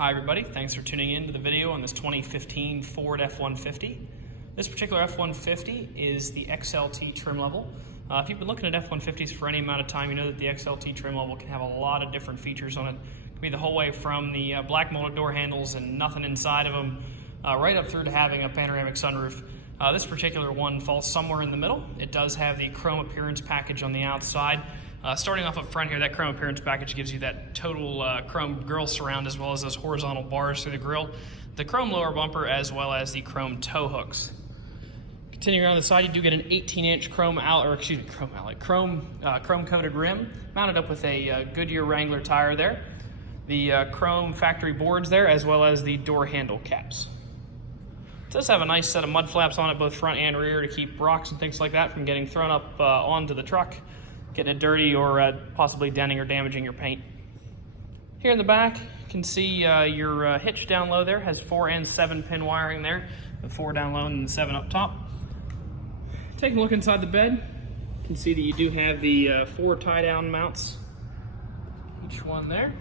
Hi everybody, thanks for tuning in to the video on this 2015 Ford F-150. This particular F-150 is the XLT trim level. If you've been looking at F-150s for any amount of time, you know that the XLT trim level can have a lot of different features on it. It can be the whole way from the black molded door handles and nothing inside of them, right up through to having a panoramic sunroof. This particular one falls somewhere in the middle. It does have the chrome appearance package on the outside. Starting off up front here, that chrome appearance package gives you that total chrome grille surround as well as those horizontal bars through the grille, the chrome lower bumper as well as the chrome tow hooks. Continuing around the side, you do get an 18-inch chrome coated rim mounted up with a Goodyear Wrangler tire there. The chrome factory boards there as well as the door handle caps. It does have a nice set of mud flaps on it, both front and rear, to keep rocks and things like that from getting thrown up onto the truck, getting it dirty or possibly denting or damaging your paint. Here in the back, you can see your hitch down low there has 4 and 7 pin wiring there, the 4 down low and the 7 up top. Taking a look inside the bed, you can see that you do have the 4 tie-down mounts, each one there,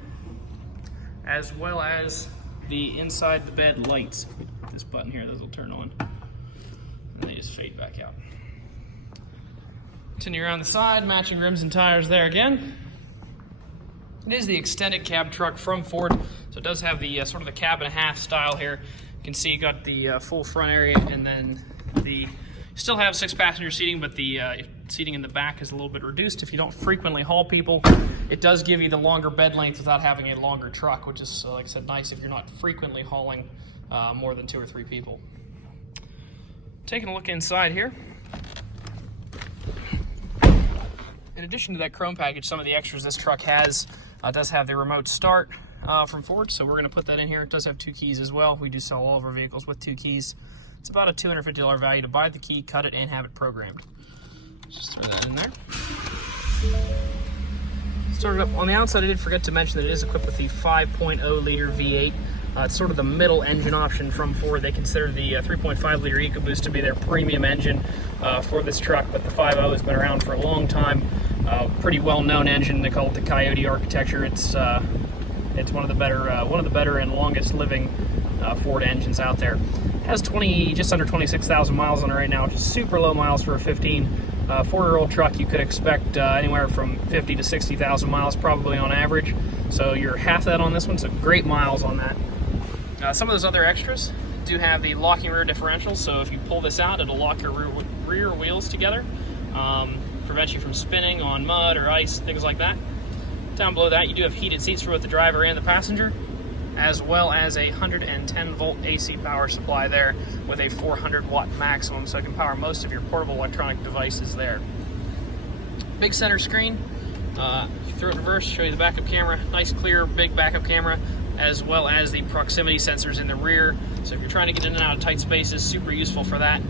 as well as the inside the bed lights. This button here, those will turn on, and they just fade back out. Continue around the side, matching rims and tires there again. It is the extended cab truck from Ford, so it does have the sort of the cab and a half style here. You can see you got the full front area, and then you still have 6 passenger seating, but the seating in the back is a little bit reduced. If you don't frequently haul people, it does give you the longer bed length without having a longer truck, which is, like I said, nice if you're not frequently hauling more than 2 or 3 people. Taking a look inside here. In addition to that chrome package, some of the extras this truck has does have the remote start from Ford, so we're going to put that in here. It does have 2 keys as well. We do sell all of our vehicles with 2 keys. It's about a $250 value to buy the key, cut it, and have it programmed. Just throw that in there. Started up on the outside, I did forget to mention that it is equipped with the 5.0 liter V8. It's sort of the middle engine option from Ford. They consider the 3.5 liter EcoBoost to be their premium engine for this truck, but the 5.0 has been around for a long time. Pretty well-known engine. They call it the Coyote architecture. It's one of the better and longest living Ford engines out there. It has just under 26,000 miles on it right now, which is super low miles for a 4-year-old truck. You could expect anywhere from 50 to 60,000 miles probably on average. So you're half that on this one, so great miles on that. Some of those other extras do have the locking rear differential, so if you pull this out, it'll lock your rear wheels together, prevent you from spinning on mud or ice, things like that. Down below that, you do have heated seats for both the driver and the passenger, as well as a 110 volt AC power supply there with a 400 watt maximum, so it can power most of your portable electronic devices there. Big center screen. If you throw it in reverse, show you the backup camera. Nice, clear, big backup camera, as well as the proximity sensors in the rear. So if you're trying to get in and out of tight spaces, super useful for that.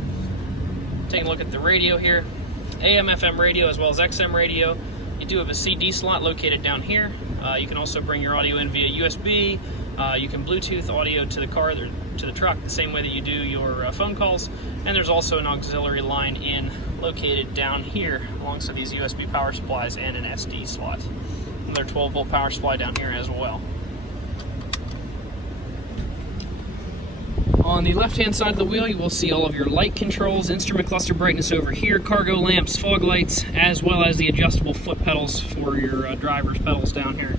Taking a look at the radio here. AM, FM radio, as well as XM radio. You do have a CD slot located down here. You can also bring your audio in via USB. You can Bluetooth audio to the car, to the truck, the same way that you do your phone calls. And there's also an auxiliary line in located down here alongside these USB power supplies and an SD slot. Another 12 volt power supply down here as well. On the left-hand side of the wheel, you will see all of your light controls, instrument cluster brightness over here, cargo lamps, fog lights, as well as the adjustable foot pedals for your driver's pedals down here.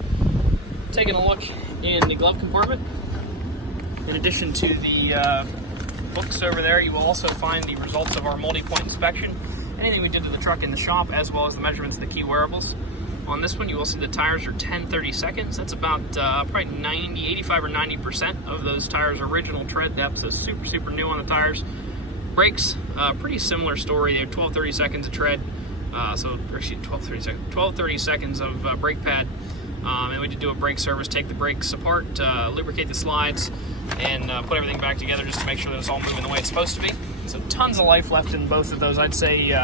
Taking a look in the glove compartment, in addition to the books over there, you will also find the results of our multi-point inspection, anything we did to the truck in the shop, as well as the measurements of the key wearables. On this one, you will see the tires are 10/30 seconds. That's about probably 85 or 90% of those tires' original tread depth, so super new on the tires. Brakes, pretty similar story. They have 12/30 seconds of tread, 12/30 seconds of brake pad. And we did do a brake service, take the brakes apart, lubricate the slides, and put everything back together just to make sure that it's all moving the way it's supposed to be. So tons of life left in both of those. I'd say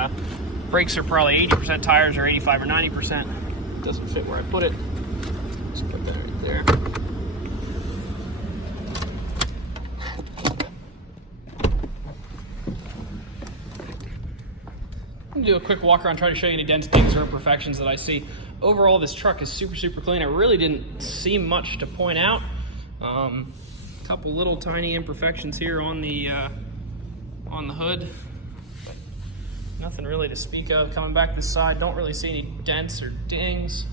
brakes are probably 80%, tires are 85 or 90%. Doesn't fit where I put it. Just put that right there. I'm going to do a quick walk around, try to show you any dents, dings, or imperfections that I see. Overall, this truck is super clean. I really didn't see much to point out. Couple little tiny imperfections here on the hood. Nothing really to speak of. Coming back this side, don't really see any dents or dings.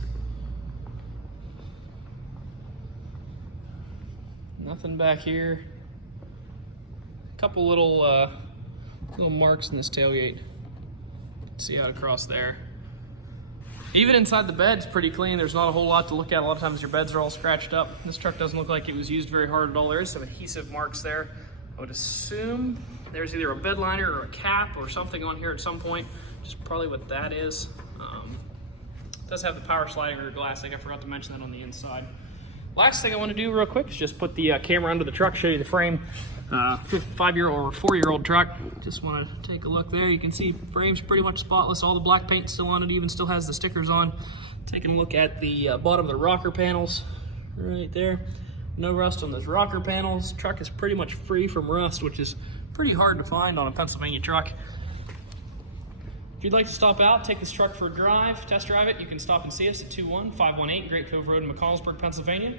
Nothing back here. Couple little marks in this tailgate. See out across there. Even inside the bed's pretty clean. There's not a whole lot to look at. A lot of times your beds are all scratched up. This truck doesn't look like it was used very hard at all. There is some adhesive marks there. I would assume there's either a bed liner or a cap or something on here at some point, which is probably what that is. It does have the power sliding rear glass. I think I forgot to mention that on the inside. Last thing I want to do real quick is just put the camera under the truck, show you the frame. 5-year-old or 4-year-old truck. Just want to take a look there. You can see frame's pretty much spotless. All the black paint still on it, even still has the stickers on. Taking a look at the bottom of the rocker panels right there. No rust on those rocker panels. Truck is pretty much free from rust, which is pretty hard to find on a Pennsylvania truck. If you'd like to stop out, take this truck for a drive, test drive it, you can stop and see us at 21518 Great Cove Road in McConnellsburg, Pennsylvania.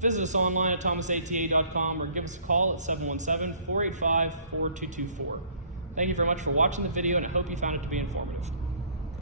Visit us online at thomasata.com or give us a call at 717-485-4224. Thank you very much for watching the video, and I hope you found it to be informative.